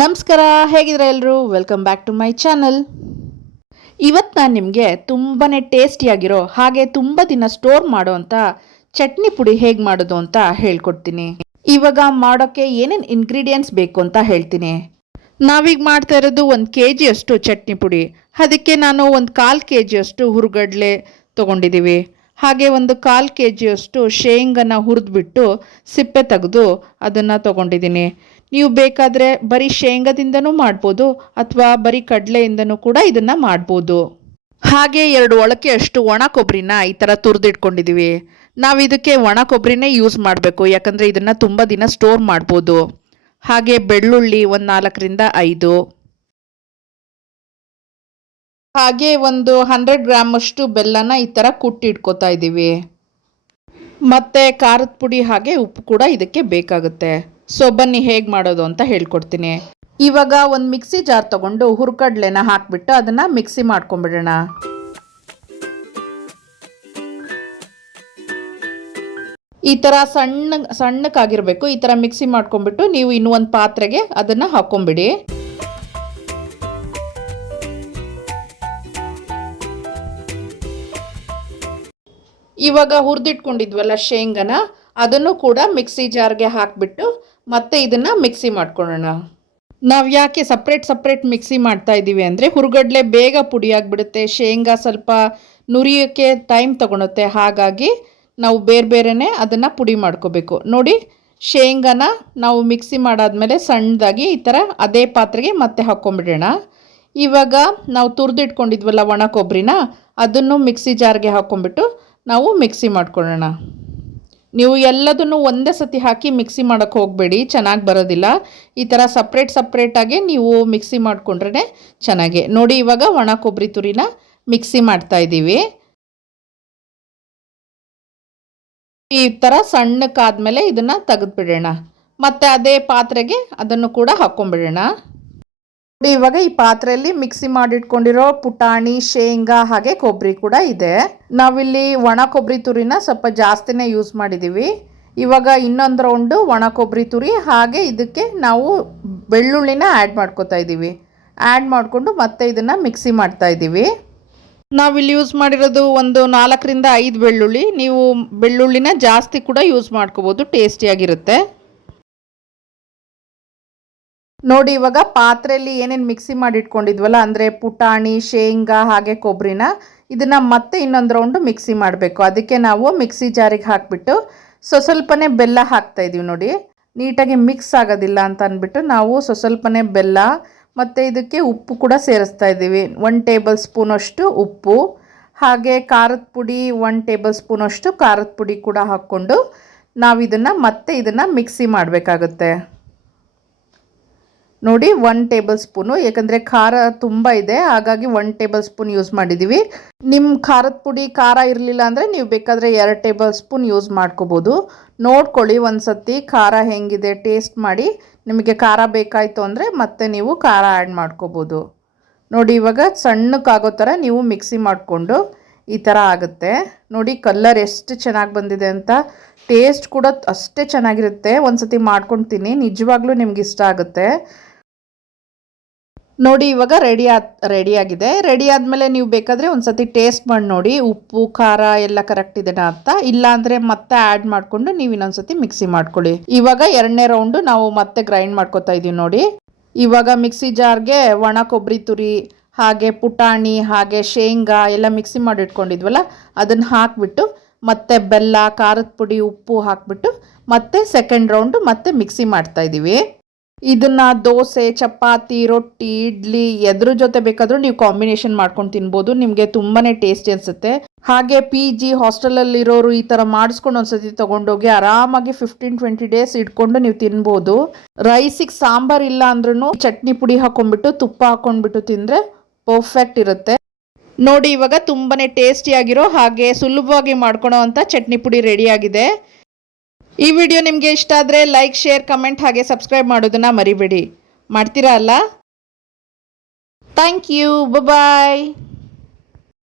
ನಮಸ್ಕಾರ, ಹೇಗಿದ್ರೆ ಎಲ್ಲರೂ? Welcome back to my channel. ಇವತ್ತು ನಾನು ನಿಮಗೆ ತುಂಬಾ ಟೇಸ್ಟಿಯಾಗಿರೋ ಹಾಗೆ ತುಂಬ ದಿನ ಸ್ಟೋರ್ ಮಾಡೋವಂಥ ಚಟ್ನಿ ಪುಡಿ ಹೇಗೆ ಮಾಡೋದು ಅಂತ ಹೇಳ್ಕೊಡ್ತೀನಿ. ಇವಾಗ ಮಾಡೋಕ್ಕೆ ಏನೇನು ಇಂಗ್ರೀಡಿಯೆಂಟ್ಸ್ ಬೇಕು ಅಂತ ಹೇಳ್ತೀನಿ. ನಾವೀಗ ಮಾಡ್ತಾ ಇರೋದು 1 kg ಅಷ್ಟು ಚಟ್ನಿ ಪುಡಿ. ಅದಕ್ಕೆ ನಾನು 1/4 kg ಅಷ್ಟು ಹುರುಗಡ್ಲೆ ತೊಗೊಂಡಿದ್ದೀವಿ. ಹಾಗೆ 1/4 kg ಅಷ್ಟು ಶೇಂಗನ ಹುರಿದ್ಬಿಟ್ಟು ಸಿಪ್ಪೆ ತೆಗೆದು ಅದನ್ನು ತೊಗೊಂಡಿದ್ದೀನಿ. ನೀವು ಬೇಕಾದರೆ ಬರೀ ಶೇಂಗಾದಿಂದನೂ ಮಾಡ್ಬೋದು ಅಥವಾ ಬರೀ ಕಡಲೆಯಿಂದನೂ ಕೂಡ ಇದನ್ನು ಮಾಡ್ಬೋದು. ಹಾಗೆ 2 ಒಳಕೆ ಅಷ್ಟು ಒಣ ಕೊಬ್ಬರಿನ ಈ ಥರ ತುರಿದಿಟ್ಕೊಂಡಿದ್ದೀವಿ. ನಾವು ಇದಕ್ಕೆ ಒಣ ಕೊಬ್ಬರಿನೇ ಯೂಸ್ ಮಾಡಬೇಕು, ಯಾಕಂದರೆ ಇದನ್ನು ತುಂಬ ದಿನ ಸ್ಟೋರ್ ಮಾಡ್ಬೋದು. ಹಾಗೆ ಬೆಳ್ಳುಳ್ಳಿ 4ರಿಂದ 5, ಹಾಗೆ 100 ಗ್ರಾಮ್ ಅಷ್ಟು ಬೆಲ್ಲನ ಈ ಥರ ಕುಟ್ಟಿಟ್ಕೋತಾ ಇದ್ದೀವಿ. ಮತ್ತು ಖಾರದ ಪುಡಿ ಹಾಗೆ ಉಪ್ಪು ಕೂಡ ಇದಕ್ಕೆ ಬೇಕಾಗುತ್ತೆ. ಸೊ ಬನ್ನಿ ಹೇಗೆ ಮಾಡೋದು ಅಂತ ಹೇಳ್ಕೊಡ್ತೀನಿ. ಇವಾಗ ಒಂದು ಮಿಕ್ಸಿ ಜಾರ್ ತೊಗೊಂಡು ಹುರ್ಗಡ್ಲೆನ ಹಾಕಿಬಿಟ್ಟು ಅದನ್ನು ಮಿಕ್ಸಿ ಮಾಡ್ಕೊಂಬಿಡೋಣ. ಈ ಥರ ಸಣ್ಣಕ್ಕಾಗಿರಬೇಕು. ಈ ಥರ ಮಿಕ್ಸಿ ಮಾಡ್ಕೊಂಬಿಟ್ಟು ನೀವು ಇನ್ನೂ ಒಂದು ಪಾತ್ರೆಗೆ ಅದನ್ನು ಹಾಕ್ಕೊಂಬಿಡಿ. ಇವಾಗ ಹುರಿದಿಟ್ಕೊಂಡಿದ್ವಲ್ಲ ಶೇಂಗನ, ಅದನ್ನು ಕೂಡ ಮಿಕ್ಸಿ ಜಾರ್ಗೆ ಹಾಕಿಬಿಟ್ಟು ಮತ್ತೆ ಇದನ್ನು ಮಿಕ್ಸಿ ಮಾಡ್ಕೊಳ್ಳೋಣ. ನಾವು ಯಾಕೆ ಸಪ್ರೇಟ್ ಮಿಕ್ಸಿ ಮಾಡ್ತಾ ಇದ್ದೀವಿ ಅಂದರೆ ಹುರುಗಡ್ಲೆ ಬೇಗ ಪುಡಿಯಾಗಿಬಿಡುತ್ತೆ, ಶೇಂಗಾ ಸ್ವಲ್ಪ ನುರಿಯೋಕ್ಕೆ ಟೈಮ್ ತೊಗೊಳುತ್ತೆ. ಹಾಗಾಗಿ ನಾವು ಬೇರೆನೇ ಅದನ್ನು ಪುಡಿ ಮಾಡ್ಕೋಬೇಕು. ನೋಡಿ, ಶೇಂಗಾನ ನಾವು ಮಿಕ್ಸಿ ಮಾಡಾದ್ಮೇಲೆ ಸಣ್ಣದಾಗಿ ಈ ಥರ ಅದೇ ಪಾತ್ರೆಗೆ ಮತ್ತೆ ಹಾಕ್ಕೊಂಬಿಡೋಣ. ಇವಾಗ ನಾವು ತುರಿದಿಟ್ಕೊಂಡಿದ್ವಲ್ಲ ಒಣ ಕೊಬ್ಬರಿನ, ಅದನ್ನು ಮಿಕ್ಸಿ ಜಾರ್ಗೆ ಹಾಕ್ಕೊಂಬಿಟ್ಟು ನಾವು ಮಿಕ್ಸಿ ಮಾಡ್ಕೊಳ್ಳೋಣ. ನೀವು ಎಲ್ಲದನ್ನು ಒಂದೇ ಸತಿ ಹಾಕಿ ಮಿಕ್ಸಿ ಮಾಡೋಕ್ಕೆ ಹೋಗಬೇಡಿ, ಚೆನ್ನಾಗಿ ಬರೋದಿಲ್ಲ. ಈ ಥರ ಸಪ್ರೇಟಾಗಿ ನೀವು ಮಿಕ್ಸಿ ಮಾಡಿಕೊಂಡ್ರೆ ಚೆನ್ನಾಗಿ. ನೋಡಿ, ಇವಾಗ ಒಣ ಕೊಬ್ಬರಿ ತುರಿನ ಮಿಕ್ಸಿ ಮಾಡ್ತಾ ಇದ್ದೀವಿ. ಈ ಥರ ಸಣ್ಣಕ್ಕಾದ್ಮೇಲೆ ಇದನ್ನು ತೆಗೆದುಬಿಡೋಣ. ಮತ್ತು ಅದೇ ಪಾತ್ರೆಗೆ ಅದನ್ನು ಕೂಡ ಹಾಕ್ಕೊಂಬಿಡೋಣ. ನೋಡಿ, ಇವಾಗ ಈ ಪಾತ್ರೆಯಲ್ಲಿ ಮಿಕ್ಸಿ ಮಾಡಿಟ್ಕೊಂಡಿರೋ ಪುಟಾಣಿ, ಶೇಂಗಾ ಹಾಗೆ ಕೊಬ್ಬರಿ ಕೂಡ ಇದೆ. ನಾವಿಲ್ಲಿ ಒಣ ಕೊಬ್ಬರಿ ತುರಿನ ಸ್ವಲ್ಪ ಜಾಸ್ತಿನೇ ಯೂಸ್ ಮಾಡಿದ್ದೀವಿ. ಇವಾಗ ಇನ್ನೊಂದು ರೌಂಡು ಒಣ ಕೊಬ್ಬರಿ ತುರಿ ಹಾಗೆ ಇದಕ್ಕೆ ನಾವು ಬೆಳ್ಳುಳ್ಳಿನ ಆ್ಯಡ್ ಮಾಡ್ಕೋತಾ ಇದ್ದೀವಿ. ಆ್ಯಡ್ ಮಾಡಿಕೊಂಡು ಮತ್ತೆ ಇದನ್ನು ಮಿಕ್ಸಿ ಮಾಡ್ತಾ ಇದ್ದೀವಿ. ನಾವಿಲ್ಲಿ ಯೂಸ್ ಮಾಡಿರೋದು 4ರಿಂದ 5 ಬೆಳ್ಳುಳ್ಳಿ. ನೀವು ಬೆಳ್ಳುಳ್ಳಿನ ಜಾಸ್ತಿ ಕೂಡ ಯೂಸ್ ಮಾಡ್ಕೋಬೋದು, ಟೇಸ್ಟಿಯಾಗಿರುತ್ತೆ. ನೋಡಿ, ಇವಾಗ ಪಾತ್ರೆಯಲ್ಲಿ ಏನೇನು ಮಿಕ್ಸಿ ಮಾಡಿಟ್ಕೊಂಡಿದ್ವಲ್ಲ, ಅಂದರೆ ಪುಟಾಣಿ, ಶೇಂಗಾ ಹಾಗೆ ಕೊಬ್ಬರಿನ, ಇದನ್ನು ಮತ್ತೆ ಇನ್ನೊಂದು ರೌಂಡು ಮಿಕ್ಸಿ ಮಾಡಬೇಕು. ಅದಕ್ಕೆ ನಾವು ಮಿಕ್ಸಿ ಜಾರಿಗೆ ಹಾಕಿಬಿಟ್ಟು ಸ್ವಲ್ಪನೇ ಬೆಲ್ಲ ಹಾಕ್ತಾಯಿದ್ದೀವಿ. ನೋಡಿ, ನೀಟಾಗಿ ಮಿಕ್ಸ್ ಆಗೋದಿಲ್ಲ ಅಂತ ಅಂದ್ಬಿಟ್ಟು ನಾವು ಸ್ವಲ್ಪನೇ ಬೆಲ್ಲ ಮತ್ತು ಇದಕ್ಕೆ ಉಪ್ಪು ಕೂಡ ಸೇರಿಸ್ತಾ ಇದ್ದೀವಿ. 1 ಟೇಬಲ್ ಸ್ಪೂನಷ್ಟು ಉಪ್ಪು, ಹಾಗೆ ಖಾರದ ಪುಡಿ 1 ಟೇಬಲ್ ಸ್ಪೂನಷ್ಟು ಖಾರದ ಪುಡಿ ಕೂಡ ಹಾಕ್ಕೊಂಡು ನಾವು ಇದನ್ನು ಮಿಕ್ಸಿ ಮಾಡಬೇಕಾಗುತ್ತೆ. ನೋಡಿ, 1 ಟೇಬಲ್ ಸ್ಪೂನು, ಯಾಕಂದರೆ ಖಾರ ತುಂಬ ಇದೆ, ಹಾಗಾಗಿ 1 ಟೇಬಲ್ ಸ್ಪೂನ್ ಯೂಸ್ ಮಾಡಿದ್ದೀವಿ. ನಿಮ್ಮ ಖಾರದ ಪುಡಿ ಖಾರ ಇರಲಿಲ್ಲ ಅಂದರೆ ನೀವು ಬೇಕಾದರೆ 2 ಟೇಬಲ್ ಸ್ಪೂನ್ ಯೂಸ್ ಮಾಡ್ಕೋಬೋದು. ನೋಡ್ಕೊಳ್ಳಿ ಒಂದು ಸತಿ ಖಾರ ಹೆಂಗಿದೆ ಟೇಸ್ಟ್ ಮಾಡಿ. ನಿಮಗೆ ಖಾರ ಬೇಕಾಯಿತು ಅಂದರೆ ಮತ್ತೆ ನೀವು ಖಾರ ಆ್ಯಡ್ ಮಾಡ್ಕೋಬೋದು. ನೋಡಿ, ಇವಾಗ ಸಣ್ಣಕ್ಕಾಗೋ ಥರ ನೀವು ಮಿಕ್ಸಿ ಮಾಡಿಕೊಂಡು ಈ ಥರ ಆಗುತ್ತೆ. ನೋಡಿ, ಕಲರ್ ಎಷ್ಟು ಚೆನ್ನಾಗಿ ಬಂದಿದೆ ಅಂತ. ಟೇಸ್ಟ್ ಕೂಡ ಅಷ್ಟೇ ಚೆನ್ನಾಗಿರುತ್ತೆ. ಒಂದು ಸತಿ ಮಾಡ್ಕೊಳ್ತೀನಿ, ನಿಜವಾಗ್ಲೂ ನಿಮ್ಗೆ ಇಷ್ಟ ಆಗುತ್ತೆ. ನೋಡಿ, ಇವಾಗ ರೆಡಿಯಾಗಿದೆ. ರೆಡಿ ಆದಮೇಲೆ ನೀವು ಬೇಕಾದರೆ ಒಂದು ಸತಿ ಟೇಸ್ಟ್ ಮಾಡಿ ನೋಡಿ, ಉಪ್ಪು ಖಾರ ಎಲ್ಲ ಕರೆಕ್ಟ್ ಇದೆನಾ ಅಂತ. ಇಲ್ಲಾಂದರೆ ಮತ್ತೆ ಆ್ಯಡ್ ಮಾಡಿಕೊಂಡು ನೀವು ಇನ್ನೊಂದು ಸತಿ ಮಿಕ್ಸಿ ಮಾಡ್ಕೊಳ್ಳಿ. ಇವಾಗ 2ನೇ ರೌಂಡು ನಾವು ಮತ್ತೆ ಗ್ರೈಂಡ್ ಮಾಡ್ಕೊತಾ ಇದ್ದೀವಿ. ನೋಡಿ, ಇವಾಗ ಮಿಕ್ಸಿ ಜಾರ್ಗೆ ಒಣ ಕೊಬ್ಬರಿ ತುರಿ ಹಾಗೆ ಪುಟಾಣಿ ಹಾಗೆ ಶೇಂಗಾ ಎಲ್ಲ ಮಿಕ್ಸಿ ಮಾಡಿ ಇಟ್ಕೊಂಡಿದ್ವಲ್ಲ, ಅದನ್ನು ಹಾಕಿಬಿಟ್ಟು ಮತ್ತೆ ಬೆಲ್ಲ, ಖಾರದ ಪುಡಿ, ಉಪ್ಪು ಹಾಕಿಬಿಟ್ಟು ಮತ್ತೆ ಸೆಕೆಂಡ್ ರೌಂಡು ಮತ್ತೆ ಮಿಕ್ಸಿ ಮಾಡ್ತಾಯಿದ್ದೀವಿ. ಇದನ್ನು ದೋಸೆ, ಚಪಾತಿ, ರೊಟ್ಟಿ, ಇಡ್ಲಿ ಎದ್ರ ಜೊತೆ ಬೇಕಾದರೂ ನೀವು ಕಾಂಬಿನೇಷನ್ ಮಾಡ್ಕೊಂಡು ತಿನ್ಬೋದು. ನಿಮಗೆ ತುಂಬಾ ಟೇಸ್ಟಿ ಅನಿಸುತ್ತೆ. ಹಾಗೆ PG ಹಾಸ್ಟೆಲಲ್ಲಿರೋರು ಈ ಥರ ಮಾಡಿಸ್ಕೊಂಡು ಒಂದ್ಸತಿ ತೊಗೊಂಡೋಗಿ ಆರಾಮಾಗಿ 15-20 ಡೇಸ್ ಇಟ್ಕೊಂಡು ನೀವು ತಿನ್ಬೋದು. ರೈಸಿಗೆ ಸಾಂಬಾರು ಇಲ್ಲ ಅಂದ್ರೂ ಚಟ್ನಿ ಪುಡಿ ಹಾಕ್ಕೊಂಡ್ಬಿಟ್ಟು ತುಪ್ಪ ಹಾಕ್ಕೊಂಡ್ಬಿಟ್ಟು ತಿಂದರೆ ಪರ್ಫೆಕ್ಟ್ ಇರುತ್ತೆ. ನೋಡಿ, ಇವಾಗ ತುಂಬಾ ಟೇಸ್ಟಿಯಾಗಿರೋ ಹಾಗೆ ಸುಲಭವಾಗಿ ಮಾಡ್ಕೊಳೋ ಅಂಥ ಚಟ್ನಿ ಪುಡಿ ರೆಡಿಯಾಗಿದೆ. ಈ ವಿಡಿಯೋ ನಿಮಗೆ ಇಷ್ಟ ಆದರೆ ಲೈಕ್, ಶೇರ್, ಕಮೆಂಟ್ ಹಾಗೆ ಸಬ್ಸ್ಕ್ರೈಬ್ ಮಾಡೋದನ್ನು ಮರಿಬೇಡಿ. ಮಾಡ್ತೀರಾ ಅಲ್ಲ? Thank you, bye.